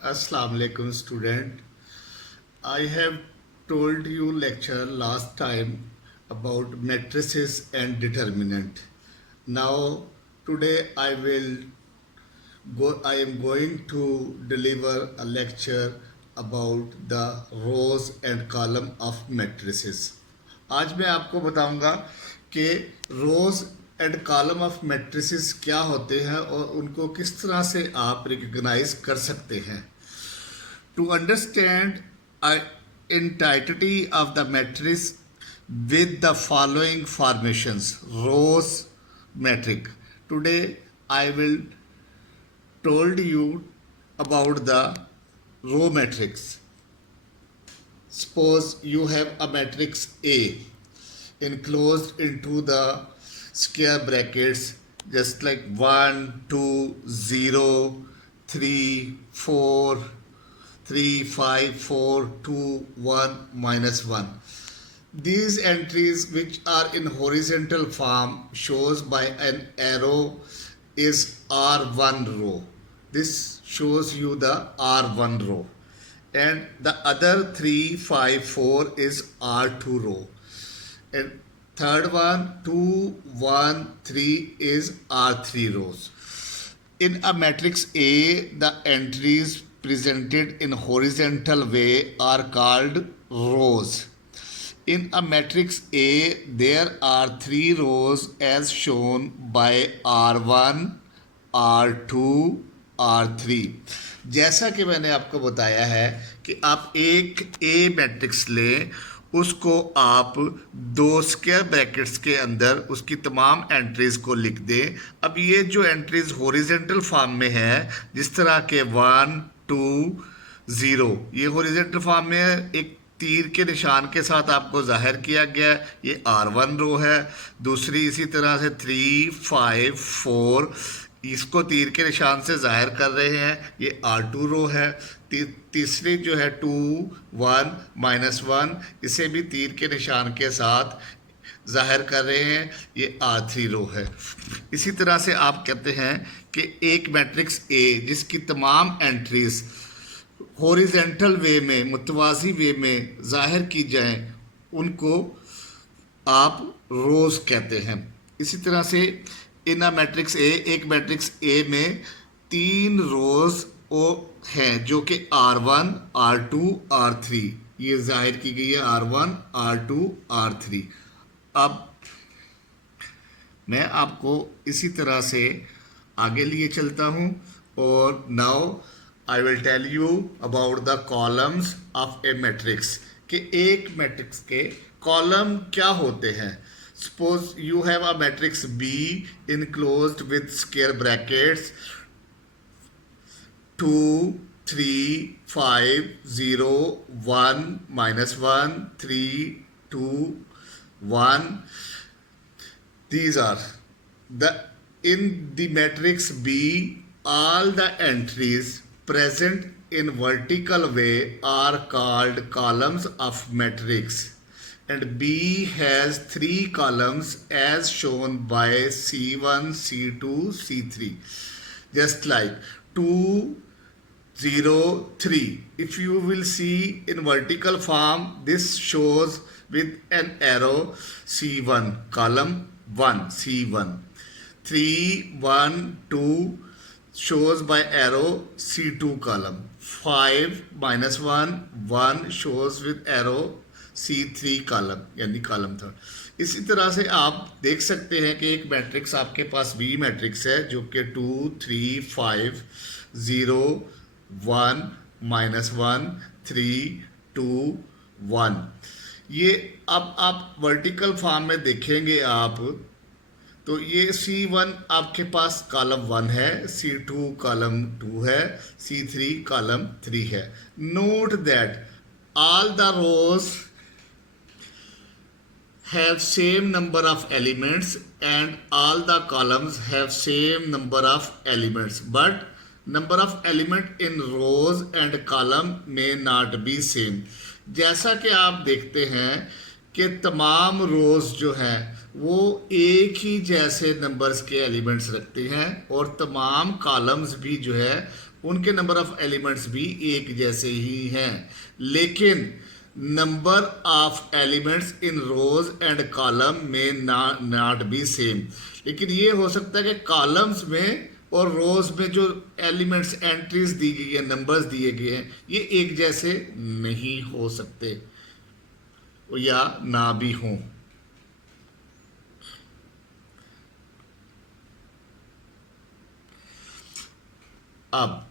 Assalamu alaikum student. I have told you lecture last time about matrices and determinant. Now today I am going to deliver a lecture about the rows and column of matrices. आज मैं आपको बताऊंगा कि रोज and column of matrices क्या होते हैं और उनको किस तरह से आप रिकग्नाइज कर सकते हैं. To understand an entity of the matrix with the following formations, rows matrix. Today I will told you about the row matrix. Suppose you have a matrix A enclosed into the square brackets just like 1, 2, 0, 3, 4, 3, 5, 4, 2, 1, minus 1. These entries which are in horizontal form shows by an arrow is R1 row. This shows you the R1 row. And the other 3, 5, 4 is R2 row. And third one, 2, 1, 3 is R3 rows. In a matrix A, the entries presented in horizontal way are called rows. In a matrix A, there are 3 rows as shown by R1, R2, R3. जैसा कि मैंने आपको बताया है कि आप एक A matrix लें, उसको आप दो स्क्वायर ब्रैकेट्स के अंदर उसकी तमाम एंट्रीज को लिख दें. अब ये जो एंट्रीज हॉरिजॉन्टल फॉर्म में है, जिस तरह के 1, 2, 0, ये हॉरिजॉन्टल फॉर्म में है, एक तीर के निशान के साथ आपको जाहिर किया गया है. ये R1 रो है. दूसरी इसी तरह से 3, 5, 4 इसको तीर के निशान से जाहिर कर रहे हैं, ये R2 रो है. तीसरी जो है 2, 1, माइनस 1 इसे भी तीर के निशान के साथ जाहिर कर रहे हैं, ये R3 रो है. इसी तरह से आप कहते हैं कि एक मैट्रिक्स A जिसकी तमाम एंट्रीज हॉरिजॉन्टल वे में, मुतवाज़ी वे में जाहिर की जाएं, उनको आप रोज कहते हैं. इसी तरह से इन अ मैट्रिक्स ए, एक मैट्रिक्स ए में 3 रोज हैं जो कि R1, R2, R3 ये जाहिर की गई है. R1, R2, R3. अब मैं आपको इसी तरह से आगे लिए चलता हूँ और now I will tell you about the columns of a matrix कि एक मैट्रिक्स के कॉलम क्या होते हैं. Suppose you have a matrix B enclosed with square brackets 2, 3, 5, 0, 1, minus 1, 3, 2, 1. These are the in the matrix B, all the entries present in vertical way are called columns of matrix. And B has 3 columns as shown by C1, C2, C3. Just like 2, 0, 3. If you will see in vertical form, this shows with an arrow C1, column 1, C1. 3, 1, 2 shows by arrow C2 column. 5, minus 1, 1 shows with arrow C3 column यानी column third. इसी तरह से आप देख सकते हैं कि एक मैट्रिक्स आपके पास बी मैट्रिक्स है जो कि 2, 3, 5, 0, 1, माइनस 1, 3, 2, 1. ये अब आप वर्टिकल फॉर्म में देखेंगे आप तो ये C1 आपके पास कॉलम 1 है, C2 कॉलम 2 है, C3 कॉलम 3 है. Note that all the rows have same number of elements and all the columns have same number of elements, but number of element in rows and column may not be same. जैसा कि आप देखते हैं कि तमाम रोज जो हैं वो एक ही जैसे नंबर्स के एलिमेंट्स रखते हैं और तमाम कॉलम्स भी जो है उनके नंबर ऑफ एलिमेंट्स भी एक जैसे ही हैं, लेकिन number of elements in rows and column में नॉट बी सेम। लेकिन ये हो सकता है कि कॉलम्स में और रोज में जो एलिमेंट्स एंट्रीज दी गई है, नंबर्स दिए गए हैं, ये एक जैसे नहीं हो सकते या ना भी हों। अब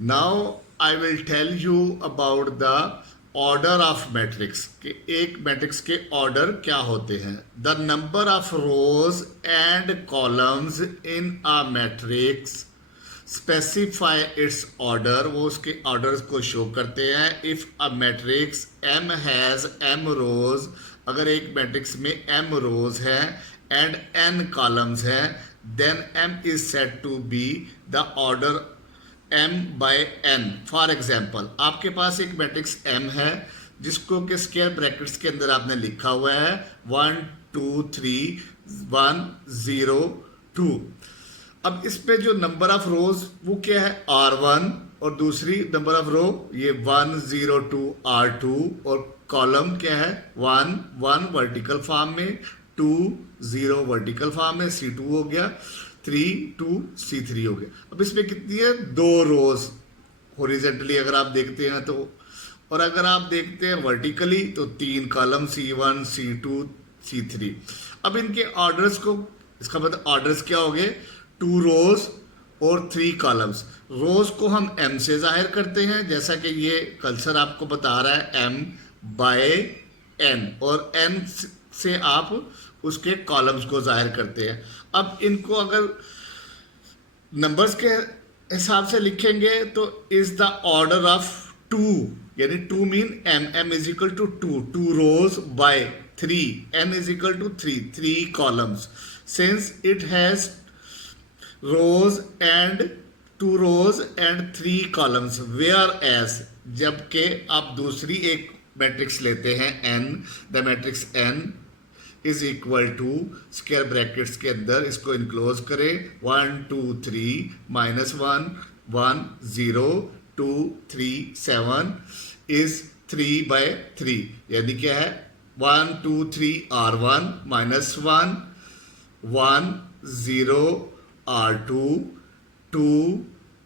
now I will tell you about the order of matrix कि एक मैट्रिक्स के ऑर्डर क्या होते हैं। The number of rows and columns in a matrix specify its order, वो उसके ऑर्डर्स को शो करते हैं। If a matrix M has M rows, अगर एक मैट्रिक्स में एम रोज है एंड एन कॉलम्स है, then M is said to be the order m by n। For example, आपके पास एक मैट्रिक्स m है जिसको के स्क्वायर ब्रैकेट्स के अंदर आपने लिखा हुआ है 1 2 3 1 0 2। अब इस पे जो नंबर ऑफ रोज वो क्या है r1, और दूसरी नंबर ऑफ रो ये 1 0 2 r2, और कॉलम क्या है 1 1 वर्टिकल फॉर्म में, 2 0 वर्टिकल फॉर्म में, c2 हो गया, 3 2 c3 हो गया। अब इसमें कितनी है, 2 रोज हॉरिजॉन्टली अगर आप देखते हैं तो, और अगर आप देखते हैं वर्टिकली तो 3 कॉलम c1 c2 c3। अब इनके ऑर्डर्स को, इसका मतलब ऑर्डर्स क्या हो गए, 2 रोज और 3 कॉलम्स। रोज को हम m से जाहिर करते हैं, जैसा कि ये कल्सर आपको बता रहा है, m बाय n, और n से आप उसके कॉलम्स को जाहिर करते हैं। अब इनको अगर नंबर्स के हिसाब से लिखेंगे तो इज द ऑर्डर ऑफ 2, यानी 2 mean m is equal to 2 rows by 3, n is equal to 3 columns. Since it has rows and 2 rows and 3 columns, whereas, जबकि आप दूसरी एक मैट्रिक्स लेते हैं n, the matrix n is equal to square brackets के अंदर इसको enclose करें 1 2 3 -1 1 0 2 3 7 इज 3 बाय 3, यानी क्या है 1 2 3 r1 -1 1 0 r2 2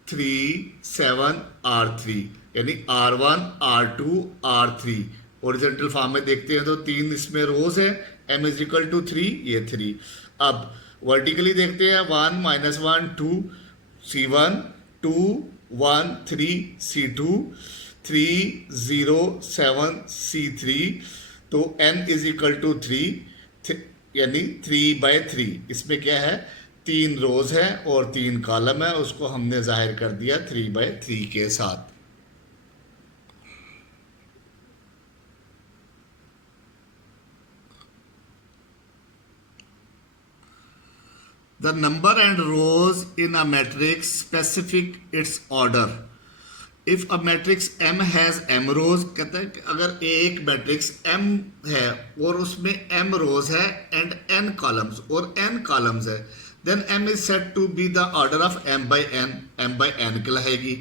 3 7 r3, यानी r1 r2 r3। Horizontal form में देखते हैं तो 3 इसमें रोज है, m इज इक्वल टू 3, ये 3। अब वर्टिकली देखते हैं 1 -1 2 c1 2 1 3 c2 3 0 7 c3, तो n इज इक्वल टू 3, यानी 3 बाय 3। इसमें क्या है, 3 रोज है और 3 कॉलम है, उसको हमने जाहिर कर दिया 3 बाय 3 के साथ। The number and rows in a matrix specific its order. If a matrix M has M rows, कहता है कि अगर एक मैट्रिक्स M है और उसमें M रोज है एंड N कॉलम्स और N कॉलम्स है, then M is said to be the order of M by N, M by N कहलाएगी।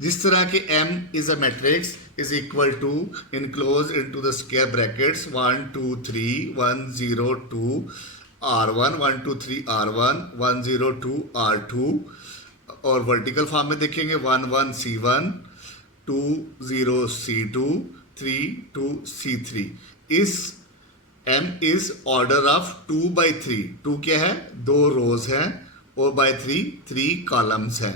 जिस तरह के M is a matrix is equal to enclosed into the square brackets 1 2 3 1 0 2 r1 1 2 3 r1 1 0 2 r2, और vertical form में देखेंगे 1 1 c1 2 0 c2 3 2 c3। इस m is order of 2 by 3। 2 क्या है, 2 रोज हैं और by 3 कॉलम्स हैं।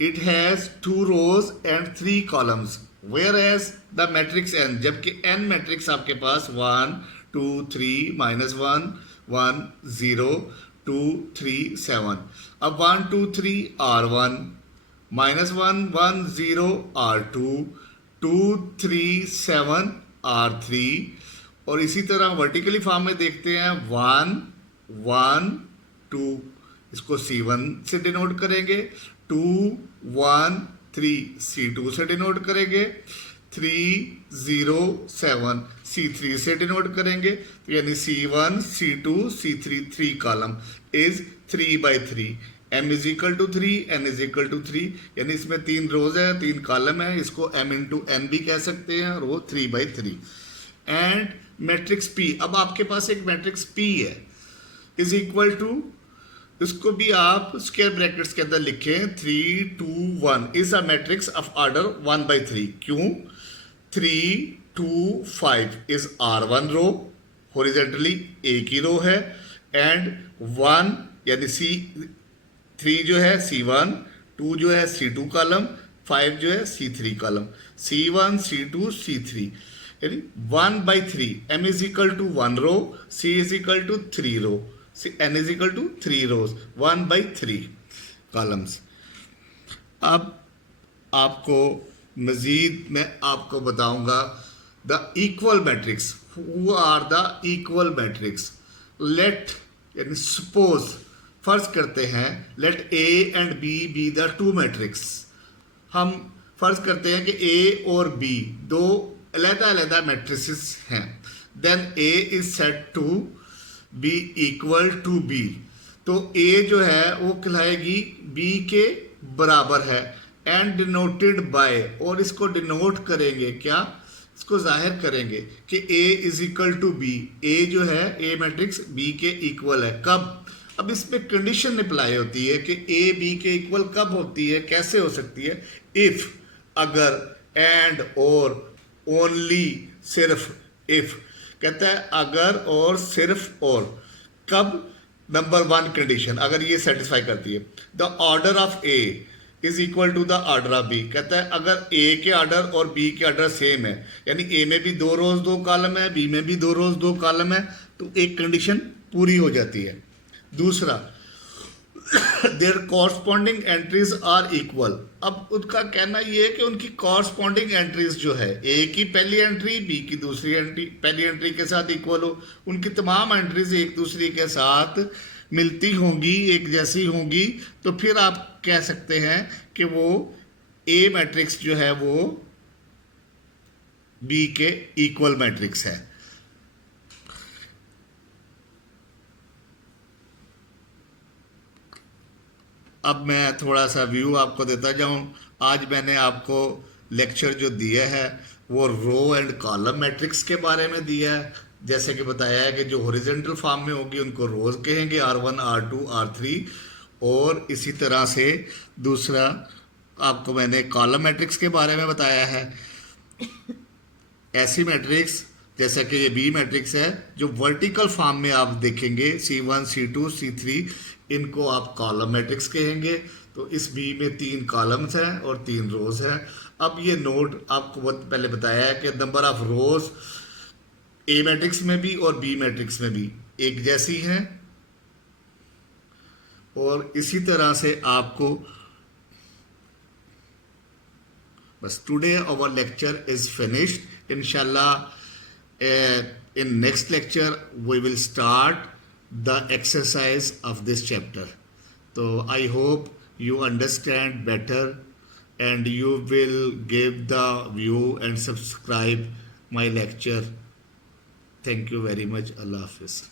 It has 2 rows and 3 columns, whereas the matrix n, जबकि n मैट्रिक्स आपके पास 1 2 3 -1 1 0 2 3 7। अब 1 2 3 r1 -1 1 0 r2 2 3 7 r3, और इसी तरह वर्टिकली फॉर्म में देखते हैं 1 1 2, इसको c1 से डिनोट करेंगे, 2 1 3 c2 से डिनोट करेंगे, 3 0 7 c3 से डिनोट करेंगे, तो यानी c1 c2 c3 3 column is 3 by 3। m is equal to 3, n is equal to 3, यानी इसमें 3 रोज है, 3 कॉलम है, इसको m इंटू n भी कह सकते हैं, रो 3/3 एंड मैट्रिक्स P। अब आपके पास एक मैट्रिक्स P है इज इक्वल टू, इसको भी आप स्क्वायर ब्रैकेट्स के अंदर लिखें 3 2 1 is a matrix of order 1/3। क्यों? 3 2 5 इज R1 रो, हॉरिजॉन्टली एक ही रो है, एंड 1 यानी C3 जो है C1, 2 जो है C2 कॉलम, 5 जो है C3 column, C1 C2 C3 यानी 1/3। m is equal to 1 row, c is equal to 3 row, n is equal to 3 rows, 1/3 columns. अब आपको मजीद मैं आपको बताऊंगा the equal matrix. Who are the equal matrix? Let यानी सपोज, फर्ज करते हैं, let A and B be the two matrix. हम फर्ज करते हैं कि ए और बी दो अलग-अलग मैट्रिसेस हैं, then A is set to be equal to B. तो ए जो है वो कहलाएगी बी के बराबर है, एंड डिनोटेड बाय, और इसको डिनोट करेंगे क्या, इसको जाहिर करेंगे कि A is equal to B. A जो है ए मैट्रिक्स बी के इक्वल है। कब? अब इसमें कंडीशन अप्लाई होती है कि ए बी के इक्वल कब होती है, कैसे हो सकती है? इफ, अगर, एंड, और, ओनली, सिर्फ। इफ कहता है अगर और सिर्फ और। कब? नंबर 1 कंडीशन अगर ये सेटिस्फाई करती है, the order of A is equal to the order of B. कहता है अगर ए के ऑर्डर और बी के ऑर्डर सेम है, यानी ए में भी 2 रोज 2 कॉलम है, बी में भी 2 रोज 2 कॉलम है, तो एक कंडीशन पूरी हो जाती है। दूसरा, their corresponding entries are equal. अब उनका कहना ये है कि उनकी कॉरस्पॉन्डिंग एंट्रीज जो है, ए की पहली एंट्री बी की दूसरी एंट्री पहली एंट्री के साथ इक्वल हो, उनकी तमाम एंट्रीज एक दूसरे के साथ मिलती होंगी, एक जैसी होंगी, तो फिर आप कह सकते हैं कि वो ए मैट्रिक्स जो है वो बी के इक्वल मैट्रिक्स है। अब मैं थोड़ा सा व्यू आपको देता जाऊं। आज मैंने आपको लेक्चर जो दिया है वो रो एंड कॉलम मैट्रिक्स के बारे में दिया है। जैसे कि बताया है कि जो हॉरिजॉन्टल फॉर्म में होगी उनको रोज कहेंगे, R1 R2 R3, और इसी तरह से दूसरा आपको मैंने कॉलम मैट्रिक्स के बारे में बताया है। ऐसी मैट्रिक्स जैसा कि ये बी मैट्रिक्स है जो वर्टिकल फॉर्म में आप देखेंगे C1 C2 C3, इनको आप कॉलम मैट्रिक्स कहेंगे। तो इस बी में 3 कॉलम्स हैं और 3 रोज हैं। अब ये नोट आपको बहुत पहले बताया है कि number of rose A matrix में भी और बी मैट्रिक्स में भी एक जैसी हैं, और इसी तरह से आपको बस today our lecture is finished. इंशाल्लाह in next lecture we will start the exercise of this chapter. So I hope you understand better and you will give the view and subscribe my lecture. Thank you very much. Allah Hafiz.